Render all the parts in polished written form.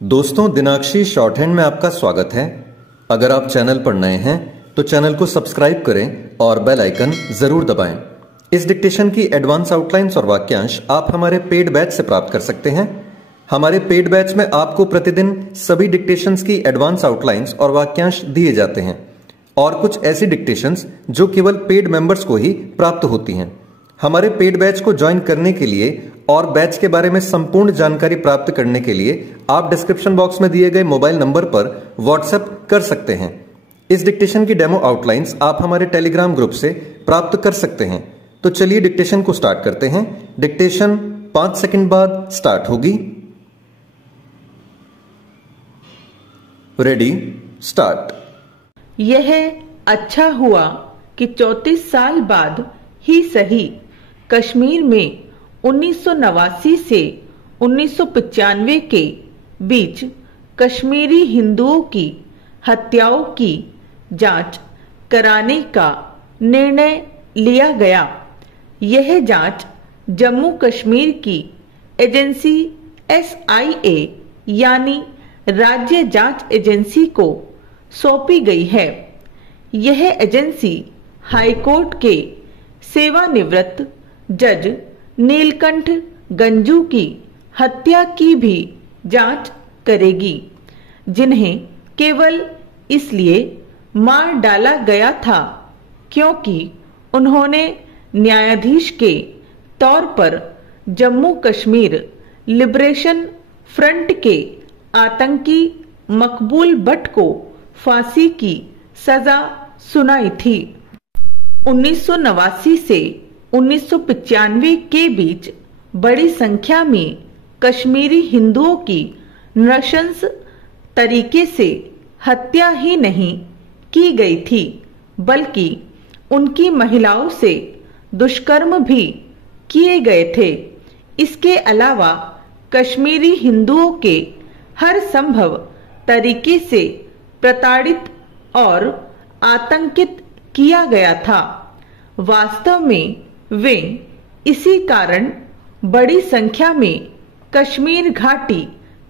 दोस्तों, दिनाक्षी short hand में आपका स्वागत है। अगर आप चैनल पर नए हैं तो चैनल को सब्सक्राइब करें और बेल आइकन जरूर दबाएं। इस डिक्टेशन की एडवांस आउटलाइंस और वाक्यांश आप हमारे पेड बैच से प्राप्त कर सकते हैं। हमारे पेड बैच में आपको प्रतिदिन सभी डिक्टेशंस की एडवांस आउटलाइंस और वाक्यांश दिए जाते हैं और कुछ ऐसी डिक्टेशंस जो केवल पेड मेंबर्स को ही प्राप्त होती हैं। हमारे पेड बैच को ज्वाइन करने के लिए और बैच के बारे में संपूर्ण जानकारी प्राप्त करने के लिए आप डिस्क्रिप्शन बॉक्स में दिए गए मोबाइल नंबर पर व्हाट्सएप कर सकते हैं। इस डिक्टेशन की डेमो आउटलाइंस आप हमारे टेलीग्राम ग्रुप से प्राप्त कर सकते हैं। तो चलिए डिक्टेशन को स्टार्ट करते हैं। डिक्टेशन 5 सेकंड बाद स्टार्ट होगी। Ready, start. यह अच्छा हुआ कि 34 साल बाद ही सही कश्मीर में 1989 से 1995 के बीच कश्मीरी हिंदुओं की हत्याओं की जांच कराने का निर्णय लिया गया। यह जांच जम्मू कश्मीर की एजेंसी SIA यानी राज्य जांच एजेंसी को सौंपी गई है। यह एजेंसी हाईकोर्ट के सेवानिवृत्त जज नीलकंठ गंजू की हत्या की भी जांच करेगी, जिन्हें केवल इसलिए मार डाला गया था क्योंकि उन्होंने न्यायाधीश के तौर पर जम्मू कश्मीर लिबरेशन फ्रंट के आतंकी मकबूल भट्ट को फांसी की सजा सुनाई थी। 1989 से 1995 के बीच बड़ी संख्या में कश्मीरी हिंदुओं की नृशंस तरीके से हत्या ही नहीं की गई थी, बल्कि उनकी महिलाओं से दुष्कर्म भी किए गए थे। इसके अलावा कश्मीरी हिंदुओं के हर संभव तरीके से प्रताड़ित और आतंकित किया गया था। वास्तव में वे इसी कारण बड़ी संख्या में कश्मीर घाटी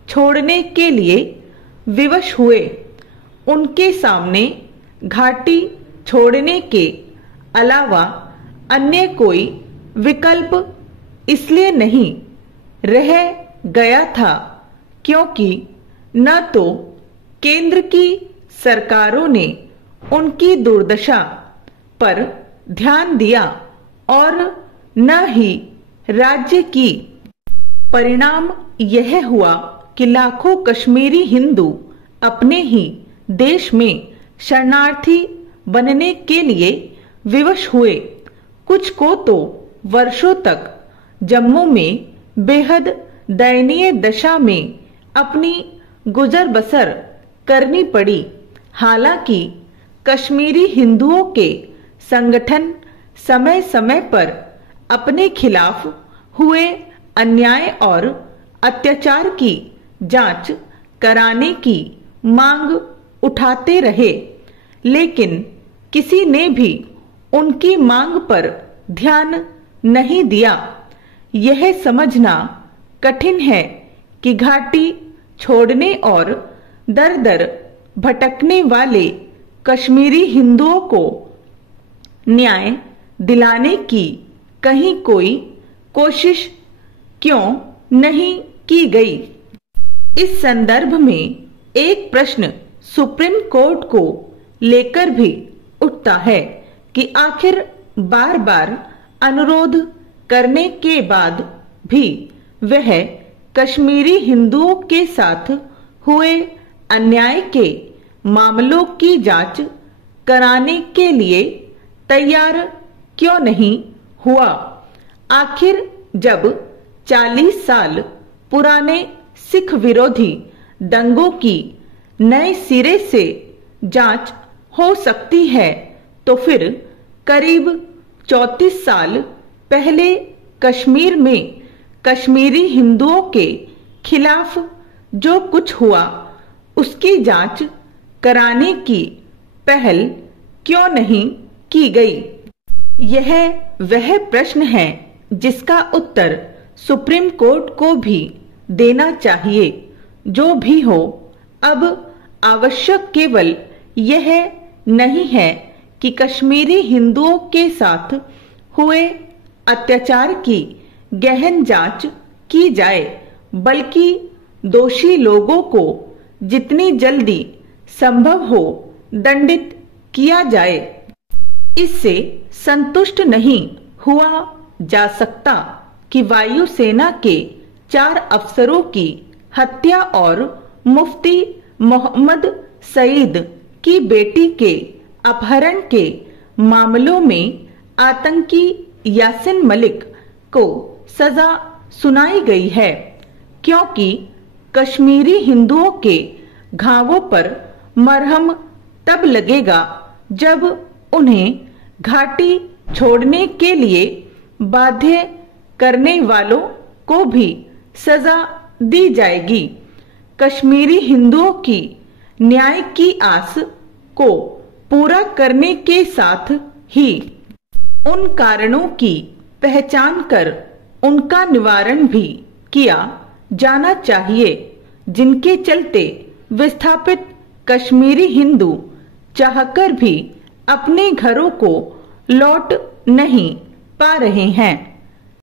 छोड़ने के लिए विवश हुए। उनके सामने घाटी छोड़ने के अलावा अन्य कोई विकल्प इसलिए नहीं रह गया था क्योंकि न तो केंद्र की सरकारों ने उनकी दुर्दशा पर ध्यान दिया और न ही राज्य की। परिणाम यह हुआ कि लाखों कश्मीरी हिंदू अपने ही देश में शरणार्थी बनने के लिए विवश हुए। कुछ को तो वर्षों तक जम्मू में बेहद दयनीय दशा में अपनी गुजर बसर करनी पड़ी। हालांकि कश्मीरी हिंदुओं के संगठन समय समय पर अपने खिलाफ हुए अन्याय और अत्याचार की जांच कराने की मांग उठाते रहे, लेकिन किसी ने भी उनकी मांग पर ध्यान नहीं दिया। यह समझना कठिन है कि घाटी छोड़ने और दर दर भटकने वाले कश्मीरी हिंदुओं को न्याय दिलाने की कहीं कोई कोशिश क्यों नहीं की गई। इस संदर्भ में एक प्रश्न सुप्रीम कोर्ट को लेकर भी उठता है कि आखिर बार बार अनुरोध करने के बाद भी वह कश्मीरी हिंदुओं के साथ हुए अन्याय के मामलों की जांच कराने के लिए तैयार क्यों नहीं हुआ। आखिर जब 40 साल पुराने सिख विरोधी दंगों की नए सिरे से जांच हो सकती है, तो फिर करीब 34 साल पहले कश्मीर में कश्मीरी हिंदुओं के खिलाफ जो कुछ हुआ उसकी जांच कराने की पहल क्यों नहीं की गई। यह वह प्रश्न है जिसका उत्तर सुप्रीम कोर्ट को भी देना चाहिए। जो भी हो, अब आवश्यक केवल यह नहीं है कि कश्मीरी हिंदुओं के साथ हुए अत्याचार की गहन जांच की जाए, बल्कि दोषी लोगों को जितनी जल्दी संभव हो दंडित किया जाए। इससे संतुष्ट नहीं हुआ जा सकता कि वायुसेना के 4 अफसरों की हत्या और मुफ्ती मोहम्मद सईद की बेटी के अपहरण के मामलों में आतंकी यासिन मलिक को सजा सुनाई गई है, क्योंकि कश्मीरी हिंदुओं के घावों पर मरहम तब लगेगा जब उन्हें घाटी छोड़ने के लिए बाध्य करने वालों को भी सजा दी जाएगी। कश्मीरी हिंदुओं की न्याय की आस को पूरा करने के साथ ही उन कारणों की पहचान कर उनका निवारण भी किया जाना चाहिए जिनके चलते विस्थापित कश्मीरी हिंदू चाहकर भी अपने घरों को लौट नहीं पा रहे हैं।